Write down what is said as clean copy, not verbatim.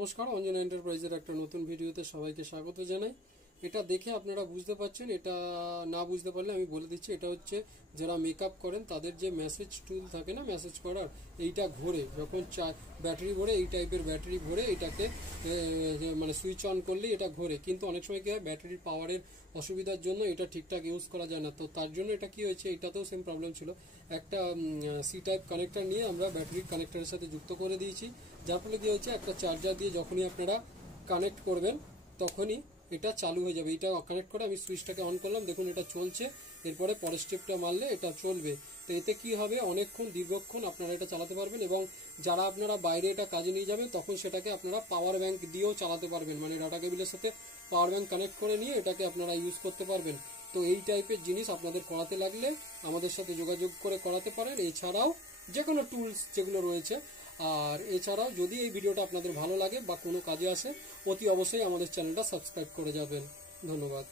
নমস্কার, অঞ্জন এন্টারপ্রাইজের একটা নতুন ভিডিওতে সবাইকে স্বাগত জানাই। এটা দেখে আপনারা বুঝতে পারছেন, এটা না বুঝতে পারলে আমি বলে দিচ্ছি। এটা হচ্ছে যারা মেকআপ করেন তাদের যে মেসেজ টুল থাকে না, মেসেজ করার, এইটা ঘোরে যখন ব্যাটারি ভরে, এই টাইপের ব্যাটারি ভরে এটাকে মানে সুইচ অন করলেই এটা ঘোরে। কিন্তু অনেক সময় কি হয়, ব্যাটারির পাওয়ারের অসুবিধার জন্য এটা ঠিকঠাক ইউজ করা যায় না। তো তার জন্য এটা কি হয়েছে, এটাতেও সেম প্রবলেম ছিল। একটা সি টাইপ কানেক্টর নিয়ে আমরা ব্যাটারির কানেক্টরের সাথে যুক্ত করে দিয়েছি, যার ফলে কি হয়েছে, একটা চার্জার দিয়ে যখনই আপনারা কানেক্ট করবেন তখনই এটা চালু হয়ে যাবে। এটা কানেক্ট করে আমি সুইচটাকে অন করলাম, দেখুন এটা চলছে। এরপরে পরের স্টেপটা মারলে এটা চলবে। তো এতে কি হবে, অনেকক্ষণ দীর্ঘক্ষণ আপনারা এটা চালাতে পারবেন। এবং যারা আপনারা বাইরে এটা কাজে নিয়ে যাবেন তখন সেটাকে আপনারা পাওয়ার ব্যাংক দিয়েও চালাতে পারবেন, মানে ডাটা কেবিলের সাথে পাওয়ার ব্যাংক কানেক্ট করে নিয়ে এটাকে আপনারা ইউজ করতে পারবেন। তো এই টাইপের জিনিস আপনাদের করাতে লাগলে আমাদের সাথে যোগাযোগ করে করাতে পারেন। এছাড়াও যে কোনো টুলস যেগুলো রয়েছে, আর এছাড়াও যদি এই ভিডিওটা আপনাদের ভালো লাগে বা কোনো কাজে আসে, অতি অবশ্যই আমাদের চ্যানেলটা সাবস্ক্রাইব করে যাবেন। ধন্যবাদ।